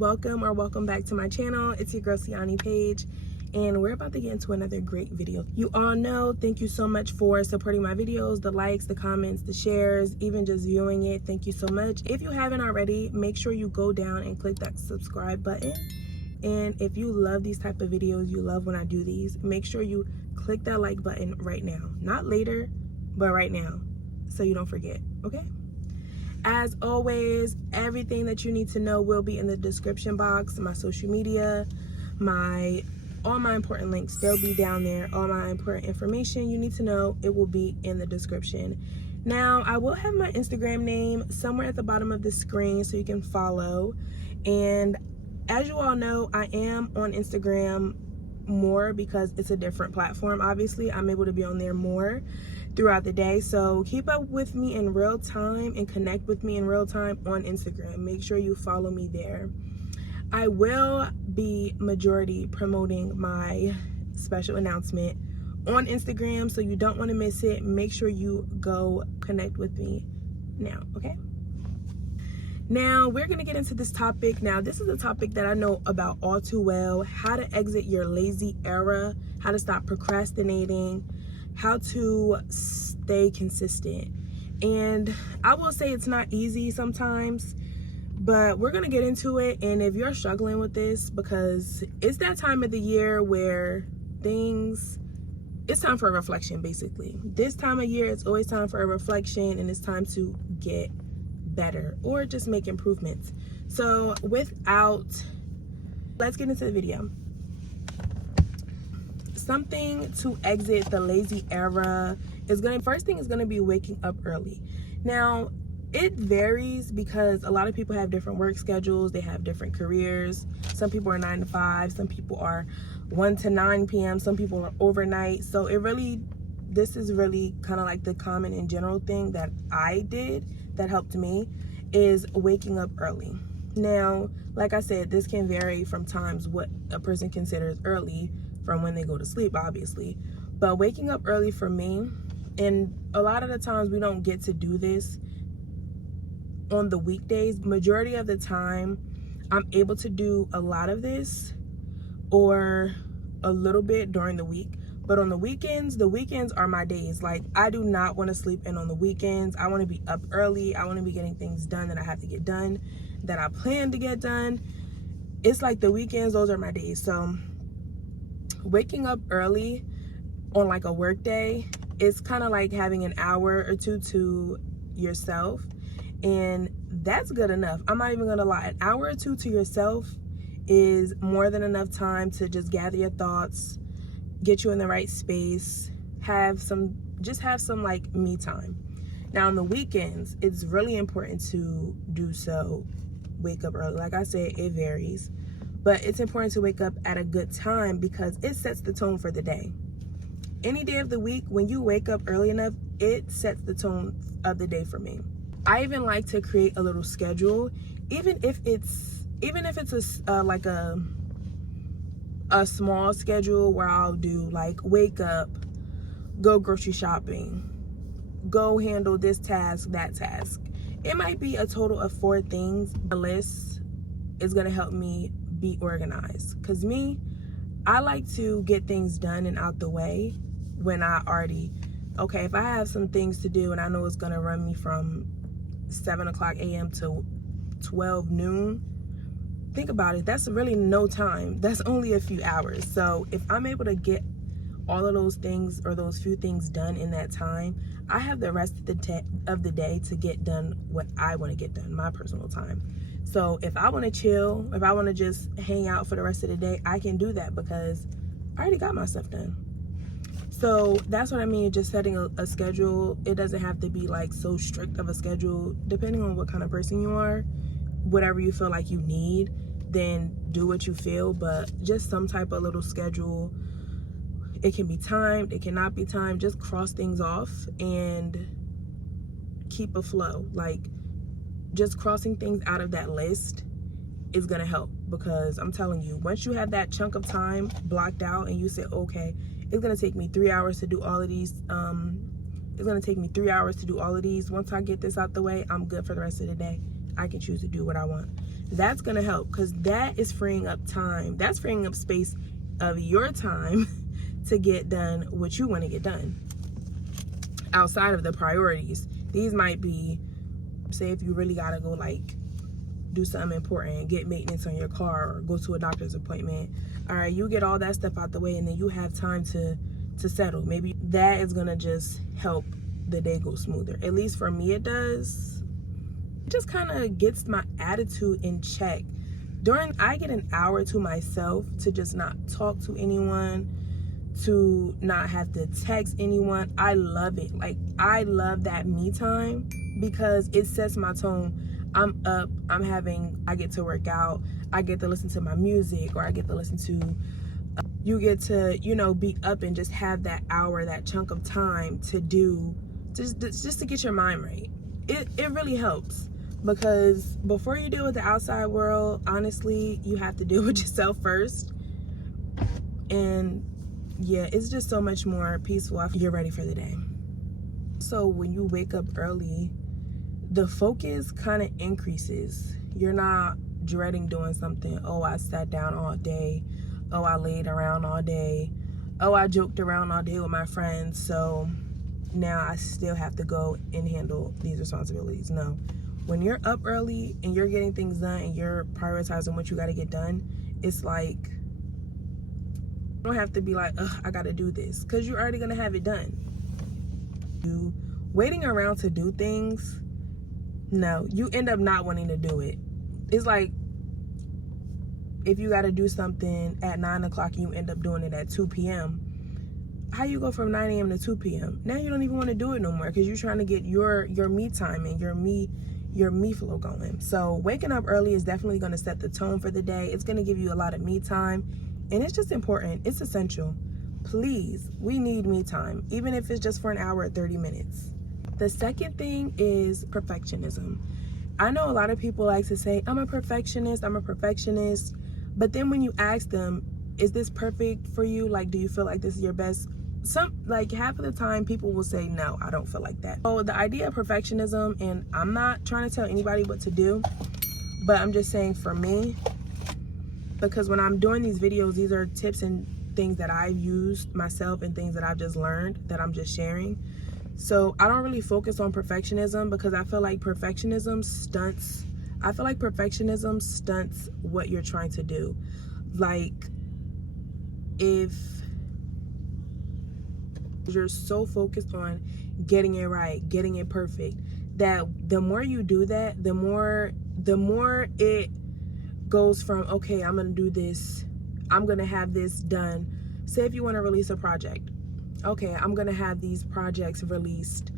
welcome or welcome back to my channel. It's your girl Siani Page, and we're about to get into another great video. You all know, thank you so much for supporting my videos, the likes, the comments, the shares, even just viewing it. Thank you so much. If you haven't already, make sure you go down and click that subscribe button. And if you love these type of videos, you love when I do these, make sure you click that like button right now. Not later, but right now, so you don't forget, okay? As always, everything that you need to know will be in the description box. My social media, all my important links, they'll be down there. All my important information you need to know, it will be in the description. Now, I will have my Instagram name somewhere at the bottom of the screen so you can follow. And as you all know, I am on Instagram more because it's a different platform. Obviously, I'm able to be on there more throughout the day, so keep up with me in real time and connect with me in real time on Instagram. Make sure you follow me there. I will be majority promoting my special announcement on Instagram, so you don't want to miss it. Make sure you go connect with me now, okay? Now we're gonna get into this topic. Now this is a topic that I know about all too well: how to exit your lazy era, how to stop procrastinating, how to stay consistent. And I will say it's not easy sometimes, but we're gonna get into it. And if you're struggling with this, because it's that time of the year where it's time for a reflection. Basically, this time of year, it's always time for a reflection, and it's time to get better or just make improvements. So let's get into the video. Something to exit the lazy era first thing is gonna be waking up early. Now it varies because a lot of people have different work schedules, they have different careers. Some people are 9 to 5, some people are 1 to 9 p.m., some people are overnight. So this is really kind of like the common and general thing that I did that helped me, is waking up early. Now, like I said, this can vary from times what a person considers early from when they go to sleep, obviously. But waking up early for me, and a lot of the times we don't get to do this on the weekdays. Majority of the time, I'm able to do a lot of this or a little bit during the week. But on the weekends are my days. Like, I do not want to sleep in on the weekends. I want to be up early. I want to be getting things done that I have to get done, that I plan to get done. It's like the weekends, those are my days. So waking up early on like a work day is kind of like having an hour or two to yourself. And that's good enough. I'm not even going to lie. An hour or two to yourself is more than enough time to just gather your thoughts, get you in the right space, have some like me time. Now on the weekends, it's really important to do so. Wake up early. Like I said, it varies, but it's important to wake up at a good time because it sets the tone for the day. Any day of the week, when you wake up early enough, it sets the tone of the day for me. I even like to create a little schedule, even if it's a small schedule where I'll do like wake up, go grocery shopping, go handle this task, that task. It might be a total of 4 things. The list is gonna help me be organized. Cause I like to get things done and out the way when if I have some things to do and I know it's gonna run me from 7 o'clock a.m. to 12 noon, think about it, that's really no time. That's only a few hours. So if I'm able to get all of those things or those few things done in that time, I have the rest of the day to get done what I want to get done, my personal time. So if I want to chill, if I want to just hang out for the rest of the day, I can do that because I already got my stuff done. So that's what I mean, just setting a schedule. It doesn't have to be like so strict of a schedule. Depending on what kind of person you are, whatever you feel like you need, then do what you feel. But just some type of little schedule. It can be timed, it cannot be timed. Just cross things off and keep a flow. Like, just crossing things out of that list is gonna help, because I'm telling you, once you have that chunk of time blocked out and you say, okay, it's gonna take me 3 hours to do all of these, once I get this out the way, I'm good for the rest of the day. I can choose to do what I want. That's gonna help, because that is freeing up time. That's freeing up space of your time to get done what you want to get done outside of the priorities. These might be, say if you really gotta go like do something important, get maintenance on your car or go to a doctor's appointment. All right, you get all that stuff out the way, and then you have time to settle. Maybe that is gonna just help the day go smoother. At least for me it does. It just kind of gets my attitude in check. I get an hour to myself to just not talk to anyone, to not have to text anyone. I love it. Like, I love that me time because it sets my tone. I'm up, I get to work out, I get to listen to my music, or I get to listen to, you get to, you know, be up and just have that hour, that chunk of time to do, just to get your mind right. It really helps, because before you deal with the outside world, honestly, you have to deal with yourself first. And yeah, it's just so much more peaceful after you're ready for the day. So when you wake up early, the focus kind of increases. You're not dreading doing something. Oh, I sat down all day. Oh, I laid around all day. Oh, I joked around all day with my friends, so now I still have to go and handle these responsibilities. No. When you're up early and you're getting things done and you're prioritizing what you got to get done, it's like, you don't have to be like, ugh, I got to do this, because you're already going to have it done. You waiting around to do things, no, you end up not wanting to do it. It's like if you got to do something at 9 o'clock and you end up doing it at 2 p.m. How you go from 9 a.m. to 2 p.m.? Now you don't even want to do it no more, because you're trying to get your me time and your me flow going. So waking up early is definitely going to set the tone for the day. It's going to give you a lot of me time, and it's just important. It's essential. Please, we need me time, even if it's just for an hour or 30 minutes. The second thing is perfectionism. I know a lot of people like to say, I'm a perfectionist, but then when you ask them, is this perfect for you? Like, do you feel like this is your best? Like half of the time people will say, no, I don't feel like that. So the idea of perfectionism, and I'm not trying to tell anybody what to do, but I'm just saying for me, because when I'm doing these videos, these are tips and things that I've used myself and things that I've just learned that I'm just sharing. So I don't really focus on perfectionism, because I feel like perfectionism stunts what you're trying to do. Like, if you're so focused on getting it right, getting it perfect, that the more you do that, the more it goes from, okay, I'm gonna do this, I'm gonna have this done. Say if you want to release a project, okay, I'm gonna have these projects released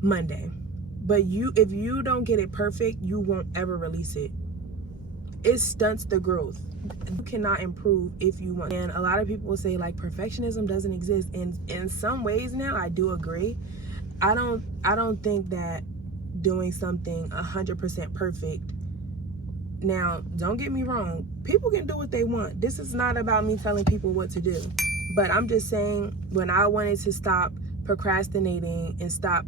Monday, but if you don't get it perfect, you won't ever release it. It stunts the growth. You cannot improve if you want. And a lot of people will say, like, perfectionism doesn't exist, and in some ways now I do agree. I don't think that doing something 100% perfect. Now, don't get me wrong, people can do what they want. This is not about me telling people what to do, but I'm just saying, when I wanted to stop procrastinating and stop,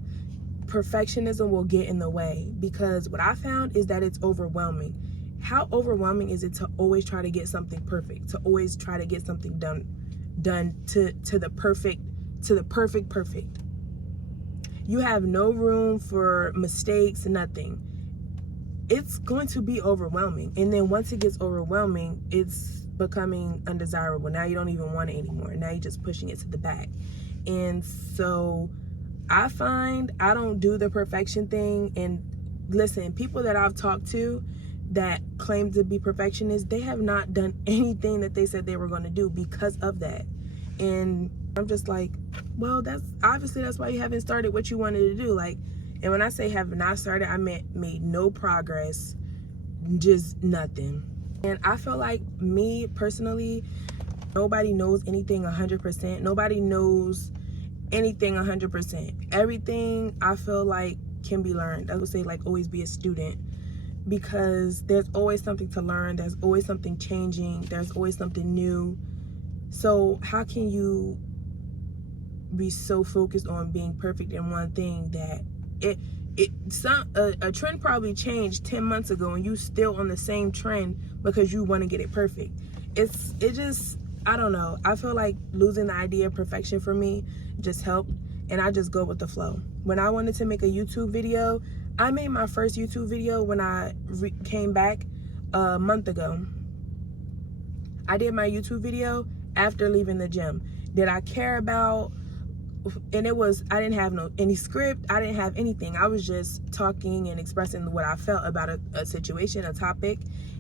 perfectionism will get in the way, because what I found is that it's overwhelming. How overwhelming is it to always try to get something perfect, to always try to get something done to the perfect. You have no room for mistakes, nothing. It's going to be overwhelming, and then once it gets overwhelming, it's becoming undesirable. Now you don't even want it anymore. Now you're just pushing it to the back. And so I find I don't do the perfection thing. And listen, people that I've talked to that claim to be perfectionists, they have not done anything that they said they were going to do because of that. And I'm just like, well, that's why you haven't started what you wanted to do. Like, and when I say have not started, I meant made no progress, just nothing. And I feel like, me personally, nobody knows anything 100%. Nobody knows anything 100%. Everything, I feel like, can be learned. I would say, like, always be a student, because there's always something to learn. There's always something changing. There's always something new. So how can you be so focused on being perfect in one thing that a trend probably changed 10 months ago and you still on the same trend because you want to get it perfect. It just, I don't know. I feel like losing the idea of perfection for me just helped, and I just go with the flow. When I wanted to make a YouTube video, I made my first YouTube video when I came back a month ago. I did my YouTube video after leaving the gym. Did I care about, and I didn't have any script, I didn't have anything. I was just talking and expressing what I felt about a situation, a topic,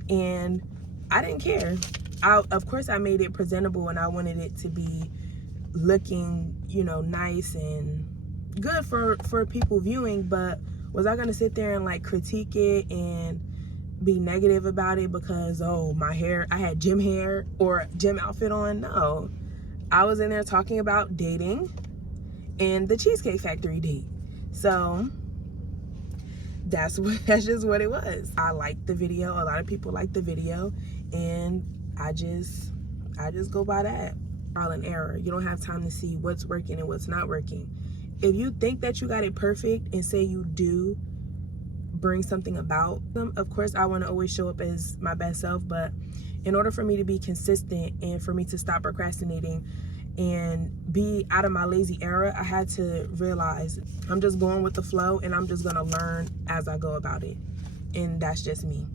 and I didn't care. Of course I made it presentable and I wanted it to be looking, nice and good for people viewing, but was I gonna sit there and like critique it and be negative about it because, oh, my hair, I had gym hair or gym outfit on? No. I was in there talking about dating and the Cheesecake Factory date. So that's just what it was. I liked the video. A lot of people liked the video, and I just go by that. Trial and error. You don't have time to see what's working and what's not working. If you think that you got it perfect and say you do bring something about them, of course I want to always show up as my best self, but in order for me to be consistent and for me to stop procrastinating and be out of my lazy era, I had to realize I'm just going with the flow and I'm just gonna learn as I go about it. And that's just me.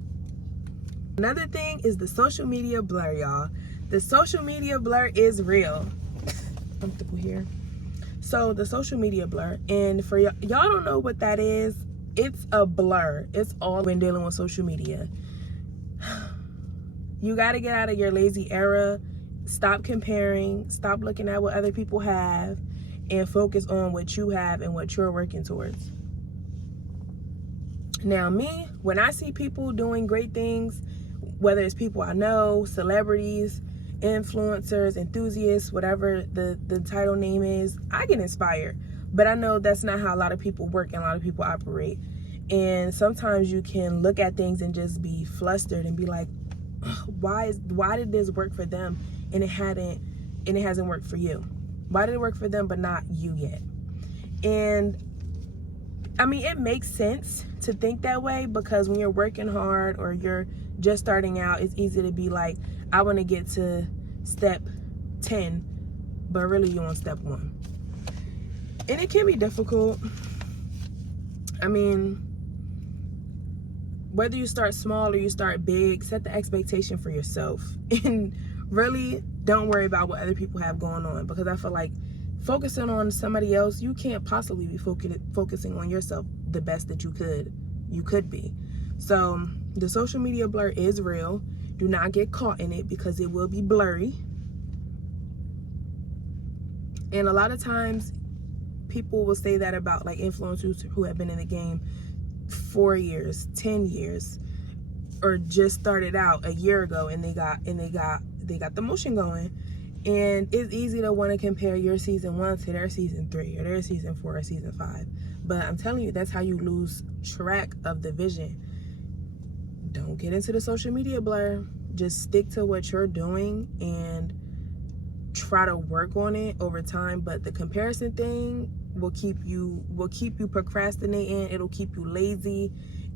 Another thing is the social media blur, y'all. The social media blur is real. Comfortable here. So the social media blur, and for y'all don't know what that is, it's a blur. It's all when dealing with social media. You got to get out of your lazy era. Stop comparing. Stop looking at what other people have and focus on what you have and what you're working towards. Now me, when I see people doing great things, whether it's people I know, celebrities, influencers, enthusiasts, whatever the title name is, I get inspired. But I know that's not how a lot of people work and a lot of people operate. And sometimes you can look at things and just be flustered and be like, why did this work for them and it hasn't worked for you? Why did it work for them but not you yet? And I mean, it makes sense to think that way, because when you're working hard or you're just starting out, it's easy to be like, I want to get to step 10, but really you on step 1. And it can be difficult. I mean, whether you start small or you start big, set the expectation for yourself. And really don't worry about what other people have going on, because I feel like focusing on somebody else, you can't possibly be focusing on yourself the best that you could be. So the social media blur is real. Do not get caught in it, because it will be blurry. And a lot of times people will say that about like influencers who have been in the game 4 years, 10 years, or just started out a year ago and they got the motion going. And it's easy to want to compare your season 1 to their season 3 or their season 4 or season 5. But I'm telling you, that's how you lose track of the vision. Don't get into the social media blur. Just stick to what you're doing and try to work on it over time. But the comparison thing will keep you procrastinating. It'll keep you lazy.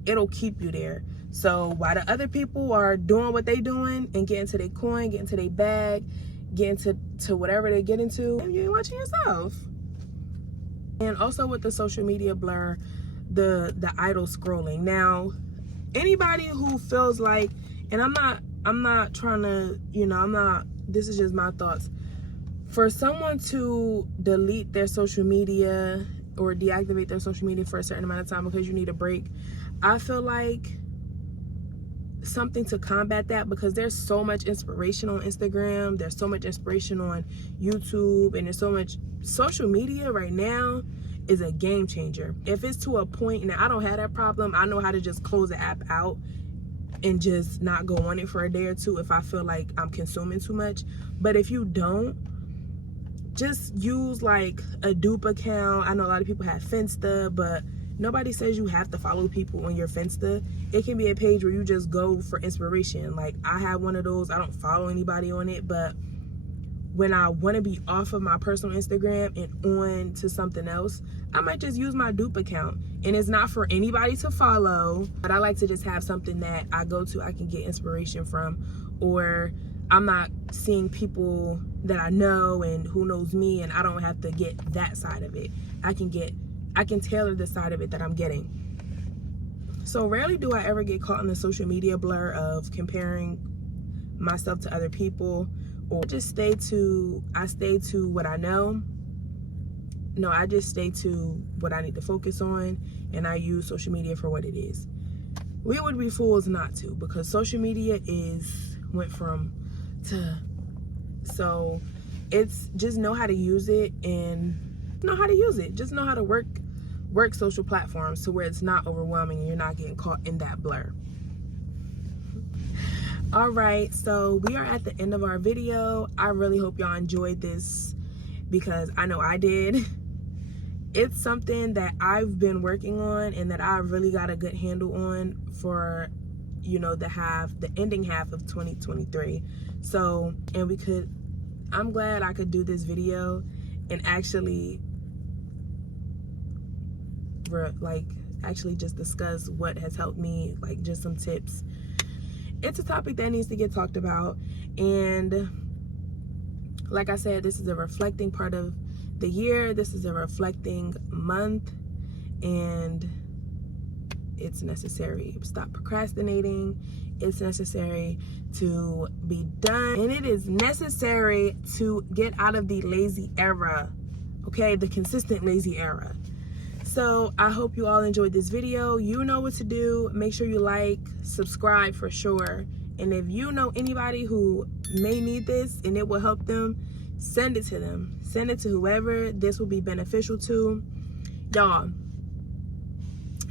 It'll keep you there. So while the other people are doing what they doing and getting to their coin, getting to their bag, getting to whatever they get into, you ain't watching yourself. And also with the social media blur, the idle scrolling. Now, anybody who feels like, and I'm not trying to, this is just my thoughts. For someone to delete their social media or deactivate their social media for a certain amount of time because you need a break, I feel like something to combat that, because there's so much inspiration on Instagram, there's so much inspiration on YouTube, and there's so much social media right now is a game changer. If it's to a point, and I don't have that problem, I know how to just close the app out and just not go on it for a day or two if I feel like I'm consuming too much. But if you don't, just use like a dupe account. I know a lot of people have Finsta, but nobody says you have to follow people on your Finsta. It can be a page where you just go for inspiration. Like I have one of those. I don't follow anybody on it, but when I want to be off of my personal Instagram and on to something else, I might just use my dupe account. And it's not for anybody to follow, but I like to just have something that I go to, I can get inspiration from, or I'm not seeing people that I know and who knows me, and I don't have to get that side of it. I can tailor the side of it that I'm getting. So rarely do I ever get caught in the social media blur of comparing myself to other people, or just stay to what I know. No, I just stay to what I need to focus on, and I use social media for what it is. We would be fools not to, because social media went from to. So it's just know how to use it, and just know how to work social platforms to where it's not overwhelming and you're not getting caught in that blur. All right, so we are at the end of our video. I really hope y'all enjoyed this, because I know I did. It's something that I've been working on and that I really got a good handle on for, the ending half of 2023. So, I'm glad I could do this video and actually just discuss what has helped me, like just some tips. It's a topic that needs to get talked about, and like I said, this is a reflecting part of the year. This is a reflecting month, and it's necessary. Stop procrastinating. It's necessary to be done, and it is necessary to get out of the lazy era, okay? The consistent lazy era. So I hope you all enjoyed this video. You know what to do. Make sure you like, subscribe for sure. And if you know anybody who may need this and it will help them, send it to them. Send it to whoever this will be beneficial to. Y'all,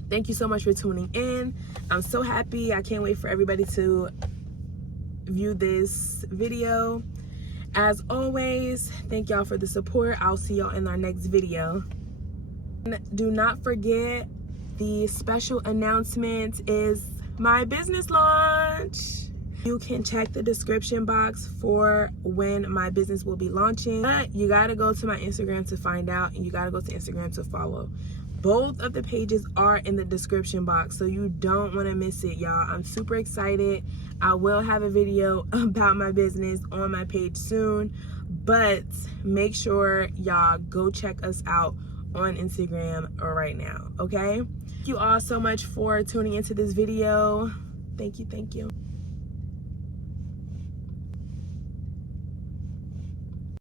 thank you so much for tuning in. I'm so happy. I can't wait for everybody to view this video. As always, thank y'all for the support. I'll see y'all in our next video. Do not forget, the special announcement is my business launch. You can check the description box for when my business will be launching, but you gotta go to my Instagram to find out, and you gotta go to Instagram to follow. Both of the pages are in the description box, so you don't want to miss it, y'all. I'm super excited. I will have a video about my business on my page soon, but make sure y'all go check us out on Instagram right now, okay? Thank you all so much for tuning into this video. Thank you.